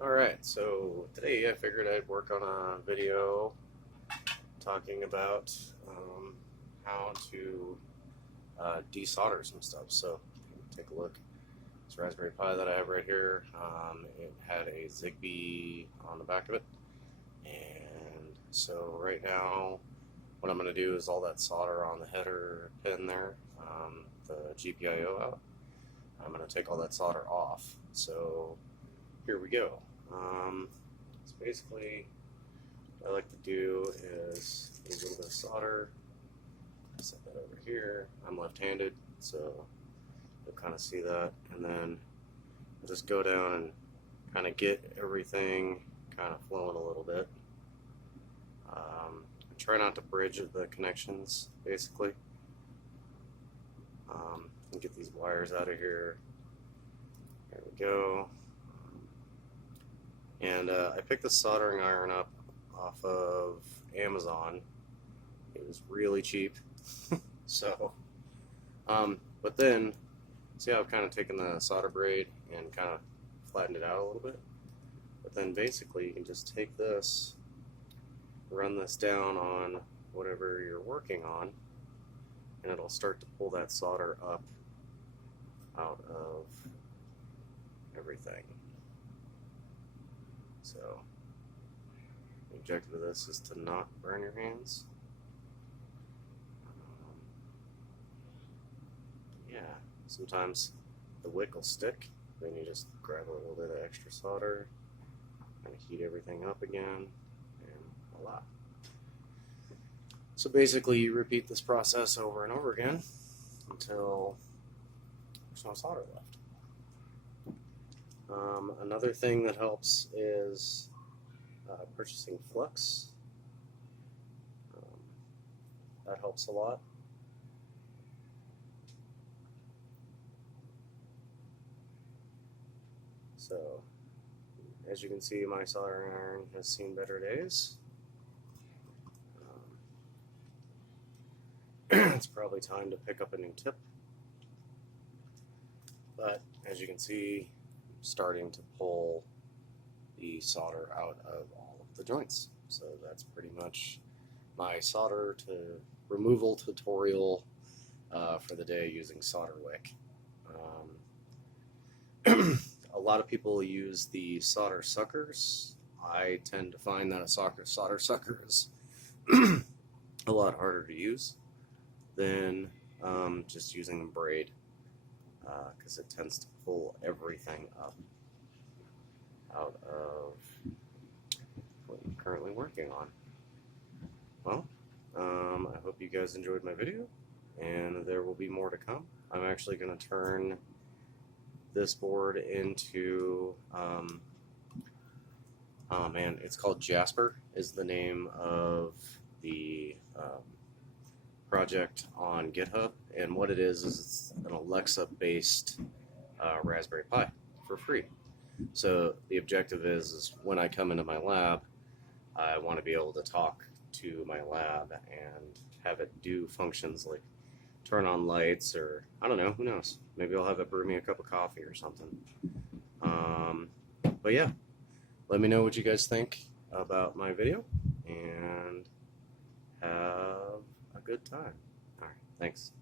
Alright, so today I figured I'd work on a video talking about how to desolder some stuff. So take a look. This Raspberry Pi that I have right here, it had a Zigbee on the back of it. And so right now what I'm going to do is all that solder on the header pin there, the GPIO out. I'm going to take all that solder off. So here we go. So basically, what I like to do is a little bit of solder. Set that over here. I'm left-handed, so you'll kind of see that, and then I'll just go down and kind of get everything kind of flowing a little bit. Try not to bridge the connections, basically. And get these wires out of here. There we go. And I picked the soldering iron up off of Amazon. It was really cheap. So, but then, see how I've kind of taken the solder braid and kind of flattened it out a little bit? But then basically you can just take this, run this down on whatever you're working on, and it'll start to pull that solder up out of everything. So the objective of this is to not burn your hands. Yeah, sometimes the wick will stick, then you just grab a little bit of extra solder, kind of heat everything up again, and voila. So basically you repeat this process over and over again until there's no solder left. Another thing that helps is purchasing flux. That helps a lot. So, as you can see, my soldering iron has seen better days. It's probably time to pick up a new tip. But as you can see, I'm starting to pull the solder out of all of the joints. So that's pretty much my solder to removal tutorial for the day using solder wick. A lot of people use the solder suckers. I tend to find that a solder sucker is a lot harder to use than just using a braid, because it tends to pull everything up out of what I'm currently working on. Well, I hope you guys enjoyed my video, and there will be more to come. I'm actually going to turn this board into, oh man, it's called Jasper, is the name of the project on GitHub, and what it is it's an Alexa-based Raspberry Pi for free. So the objective is when I come into my lab, I want to be able to talk to my lab and have it do functions like turn on lights, or I don't know, who knows, maybe I'll have it brew me a cup of coffee or something. But yeah, let me know what you guys think about my video, and have a good time. Alright, thanks.